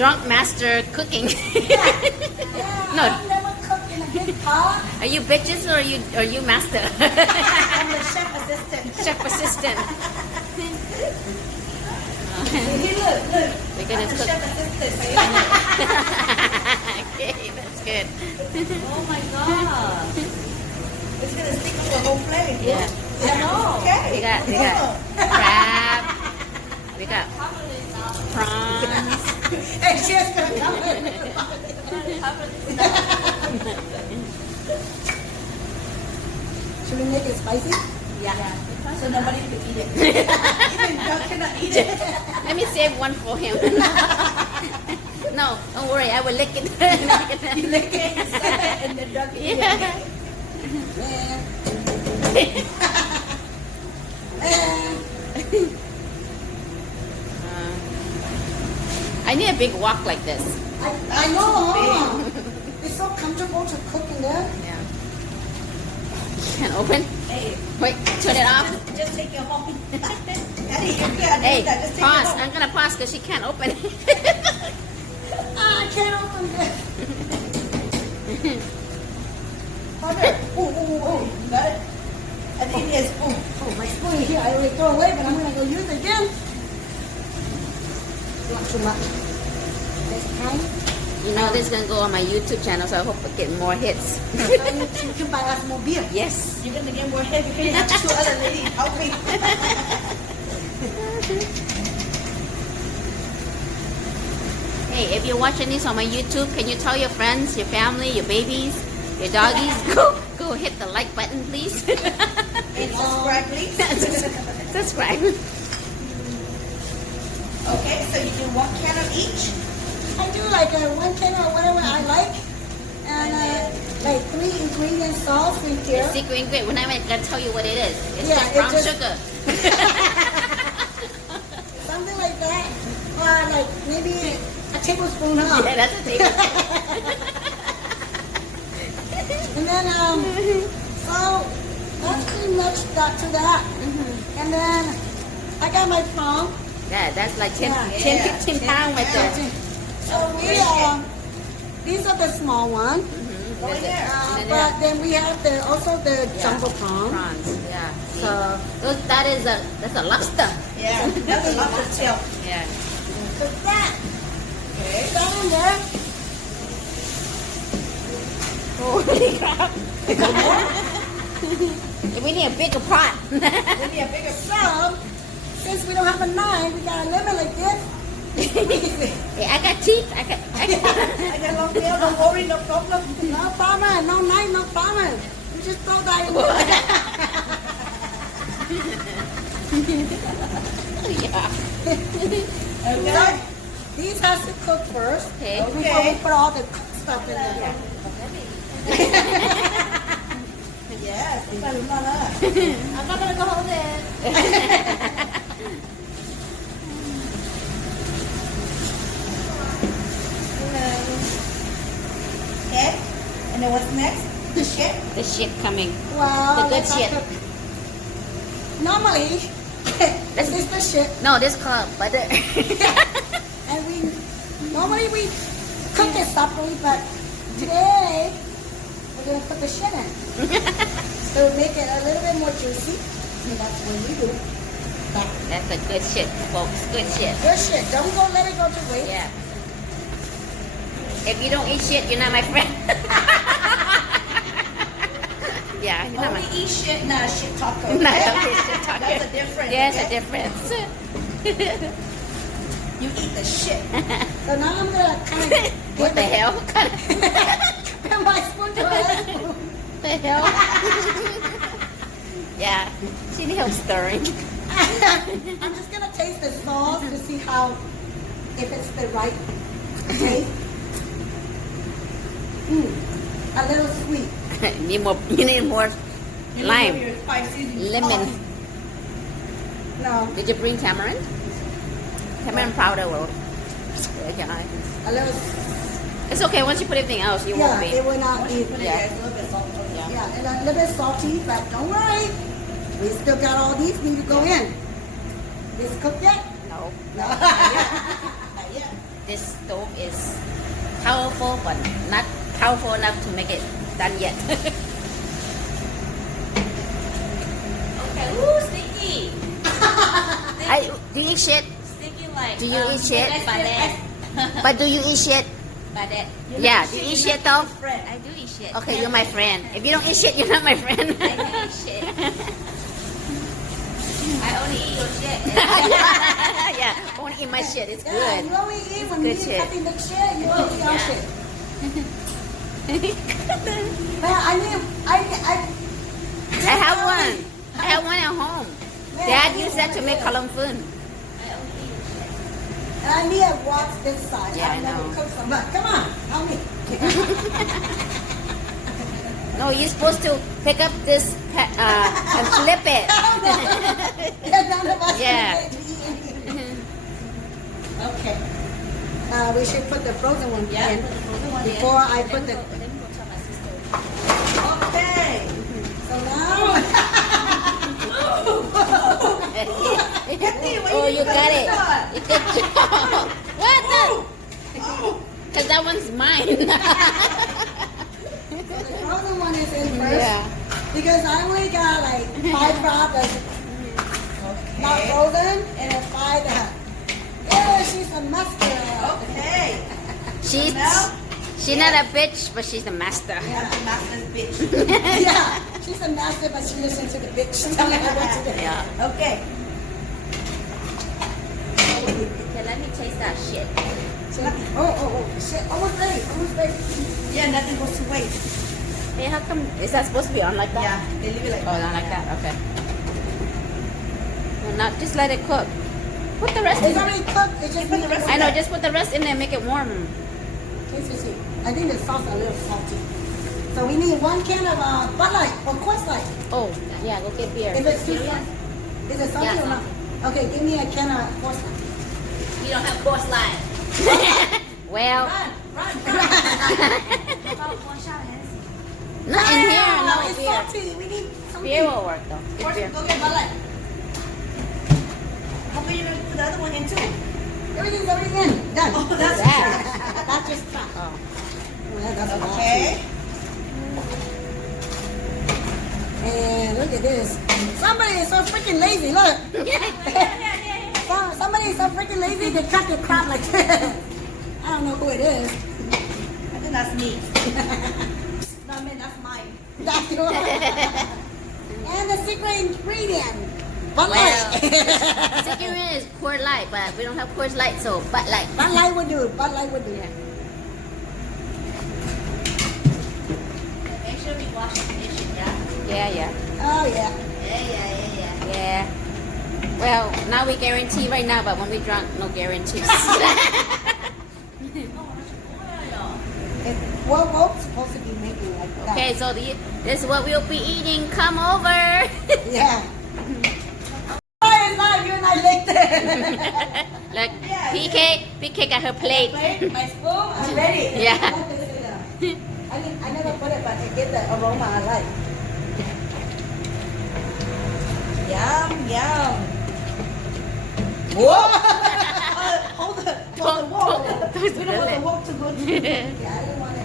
drunk master cooking. No. I've never cooked in a big pot. Are you bitches or are you master? I'm the chef assistant. Chef assistant. See, look. We're gonna I'm the cook. chef assistant. Okay, that's good. Oh my god. It's gonna stick to the whole plate. Yeah. I know. Okay. We got crab. We got prawns. Hey, she's gonna come in. Should we make it spicy? Yeah. So nobody can eat it. Even Doug cannot eat it. Let me save one for him. No, don't worry, I will lick it. You lick it and then Doug can eat Yeah. it. I need a big wok like this. I know. Huh? It's so comfortable to cook in there. Yeah. You can't open? Hey, Wait, turn it off. just take your home. Daddy, you're good. Hey, Just take pause. your home. I'm gonna pause because she can't open it. I can't open this. Mother, oh, you got it? I think it's, my spoon is here. I already throw away, but I'm going to go use it again. Not too much. This time. You know this is gonna go on my YouTube channel, so I hope I get more hits. You can buy us more beer. Yes. You're going to get more hits because you have two other ladies helping. Hey, if you're watching this on my YouTube, can you tell your friends, your family, your babies, your doggies, go hit the like button, please. And subscribe, please. Subscribe. Okay, so you do 1 can of each? I do like 1 can of whatever I like. And like 3 ingredient sauce in here. The secret ingredient. We're not even gonna tell you what it is. It's Yeah, just it brown just- sugar. Something like that. Or like maybe a tablespoon, huh? Yeah, that's a tablespoon. And then, so that's pretty much got to that. And then I got my prawn. Yeah, that's like 10, Yeah. 15 pounds right there. So we, these are the small ones. There's a- But then we have also the jumbo prawn. prawns. Yeah. So that's a lobster. Yeah, that's a lobster tail. Yeah. Put that. Okay. Put that in there. Holy crap. We need a bigger pot. We need a bigger sub. Since we don't have a knife, we got a lemon like this. Hey, I got teeth. I got I got long nail, don't worry, no problem. No problem, no knife, no problem. You just throw that in there. yeah. Okay. These has to cook first. Okay. Before we put all the cooked stuff in there. Yes, I'm not gonna go hold it. Okay. And then what's next? The shit. The shit coming. Wow. The good shit. Normally, this is the shit. No, this called butter. And normally we cook it separately, but today we're gonna put the shit in. So make it a little bit more juicy. And that's what we do. That's a good shit, folks. Good shit. Good shit. Don't go let it go to waste. Yeah. If you don't eat shit, you're not my friend. Yeah, you're not my Only eat shit, not a shit taco. not okay, shit talker. That's a difference. Yeah, it's okay? a difference. You eat the shit. So now I'm gonna kind of What the hell? What kind of Put my spoon to her spoon. the hell? Yeah, she needs help stirring. I'm just gonna taste the sauce to see if it's the right taste. A little sweet. You need more lime, lemon. No, Did you bring tamarind? Tamarind powder will. Yeah. a little. It's okay once you put everything else, you won't Yeah, be. it will not be. Yeah. Yeah, and a little bit salty, but don't worry. We still got all these need to go in. Is it cooked yet? No. No. This stove is powerful, but not powerful enough to make it done yet. Okay. Ooh, stinky. Do you eat shit? Stinky like. Do you eat shit? Badet. But do you eat shit? Badet. Yeah, do you eat shit though? Friend. I do eat shit. Okay, you're my friend. If you don't eat shit, you're not my friend. I do eat shit. I only eat your shit. Yeah, I want to eat my shit. It's Yeah, good. you only eat when Good you shit. cutting the shit. You only eat our Yeah. shit. Man, I have one. I have one at home. Dad used that to make kalamfun. And I need to watch this side. Yeah, I I've never know. cooked some. But come on, help me. No, you're supposed to pick up this and flip it. None of us Yeah. can eat. Okay. We should put the frozen one Yeah, in put the frozen one in. before I put the. Let me go tell my sister. Okay. So now. Oh, you got it. You good job. What the? Because that one's mine. The frozen one is in first. Yeah. Because I only got like 5 crab that's not frozen and then 5 that. Yeah, she's a master. Okay. She's not a bitch, but she's the master. Yeah. Master's bitch. Yeah, she's a master, but she listens to the bitch telling her what to do. Yeah. Okay. Okay, let me taste that shit. Oh, shit, almost ready. Yeah, nothing goes to waste. Hey, how come? Is that supposed to be on like that? Yeah, they leave it like Oh, not like that. Okay. Well, not just let it cook. Put the rest It's in. already cooked. It's just Put the rest I know. Just put the rest in there. Make it warm. Taste and see. I think the sauce a little salty. So we need 1 can of Bud Light or Coors Light. Oh, yeah. Go get beer. Is it too salty? Is it salty Yeah, or not? Okay, give me a can of Coors Light. You don't have course line. Well, Run. How about one shot, Hennessy? not in here. No, No it's beer. salty. We need something. Beer will work though. Get First, beer. go get Bud Light. How about you gonna put the other one in too? Everything's already in. Done. Oh, that's That. That's just crap. Oh. That's Okay. And look at this. Somebody is so freaking lazy. Look. Somebody is so freaking lazy they cut the crap like this. I don't know who it is. I think that's me. Not me, that's mine. That's yours. And the secret ingredient. Bud Well, Light. second one is Coors Light, but we don't have Coors Light, so Bud Light. Bud Light would do. Bud Light would do. Yeah. Make sure we wash the dishes, yeah? Yeah. Oh, yeah. Yeah. Well, now we guarantee right now, but when we drunk, no guarantees. We're supposed to be making like that. Okay, so this is what we'll be eating. Come over. Yeah. Why is not you and I like that? Look, Yeah. PK got her plate. My spoon, I'm ready. Yeah. I never put it, but it get the aroma I like. Yum. Whoa! Hold the wall. Don't We don't want spill the it. wall to go through. Yeah, I didn't want